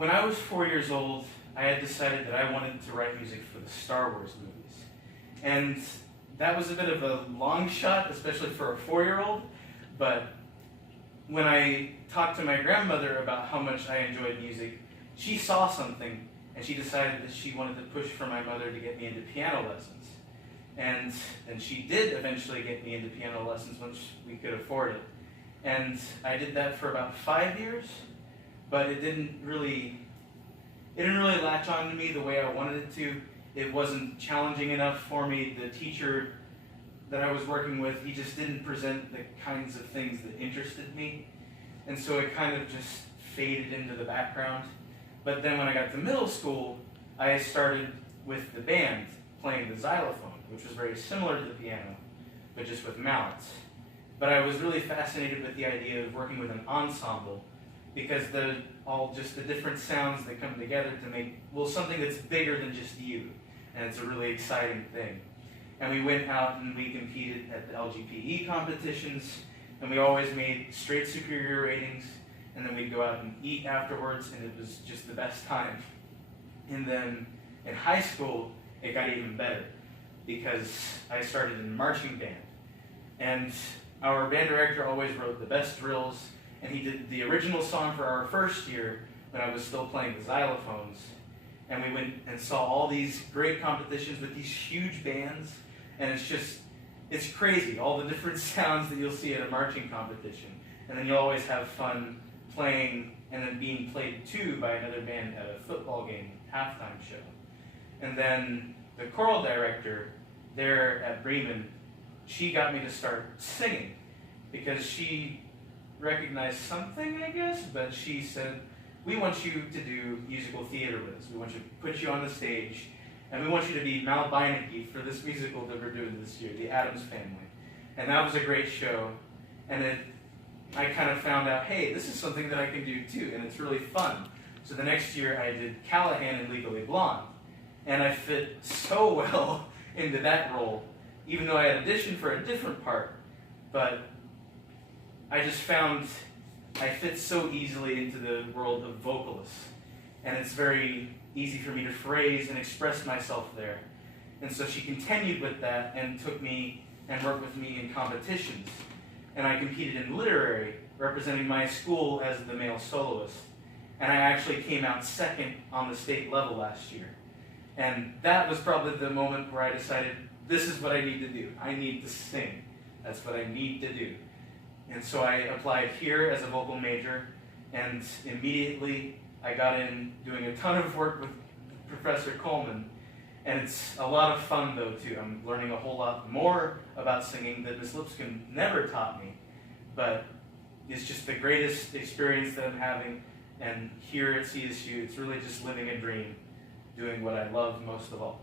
When I was 4 years old, I had decided that I wanted to write music for the Star Wars movies. And that was a bit of a long shot, especially for a 4-year-old, but when I talked to my grandmother about how much I enjoyed music, she saw something and she decided that she wanted to push for my mother to get me into piano lessons. And she did eventually get me into piano lessons once we could afford it. And I did that for about 5 years, but it didn't really latch on to me the way I wanted it to. It wasn't challenging enough for me. The teacher that I was working with, he just didn't present the kinds of things that interested me. And so it kind of just faded into the background. But then when I got to middle school, I started with the band playing the xylophone, which was very similar to the piano, but just with mallets. But I was really fascinated with the idea of working with an ensemble, because all the different sounds that come together to make, something that's bigger than just you. And it's a really exciting thing. And we went out and we competed at the LGPE competitions, and we always made straight superior ratings, and then we'd go out and eat afterwards, and it was just the best time. And then in high school, it got even better, because I started in marching band. And our band director always wrote the best drills, and he did the original song for our first year when I was still playing the xylophones. And we went and saw all these great competitions with these huge bands, and it's crazy, all the different sounds that you'll see at a marching competition. And then you'll always have fun playing and then being played to by another band at a football game halftime show. And then the choral director there at Bremen, she got me to start singing, because she recognized something, I guess, but she said, we want you to do musical theater with us. We want you to put you on the stage, and we want you to be Mal Beinecke for this musical that we're doing this year, The Addams Family. And that was a great show, and I kind of found out, hey, this is something that I can do too, and it's really fun. So the next year I did Callahan in Legally Blonde, and I fit so well into that role, even though I had auditioned for a different part. But I just found I fit so easily into the world of vocalists, and it's very easy for me to phrase and express myself there. And so she continued with that and took me and worked with me in competitions. And I competed in literary, representing my school as the male soloist. And I actually came out second on the state level last year. And that was probably the moment where I decided, this is what I need to do. I need to sing. That's what I need to do. And so I applied here as a vocal major, and immediately I got in doing a ton of work with Professor Coleman. And it's a lot of fun, though, too. I'm learning a whole lot more about singing that Ms. Lipscomb never taught me. But it's just the greatest experience that I'm having. And here at CSU, it's really just living a dream, doing what I love most of all.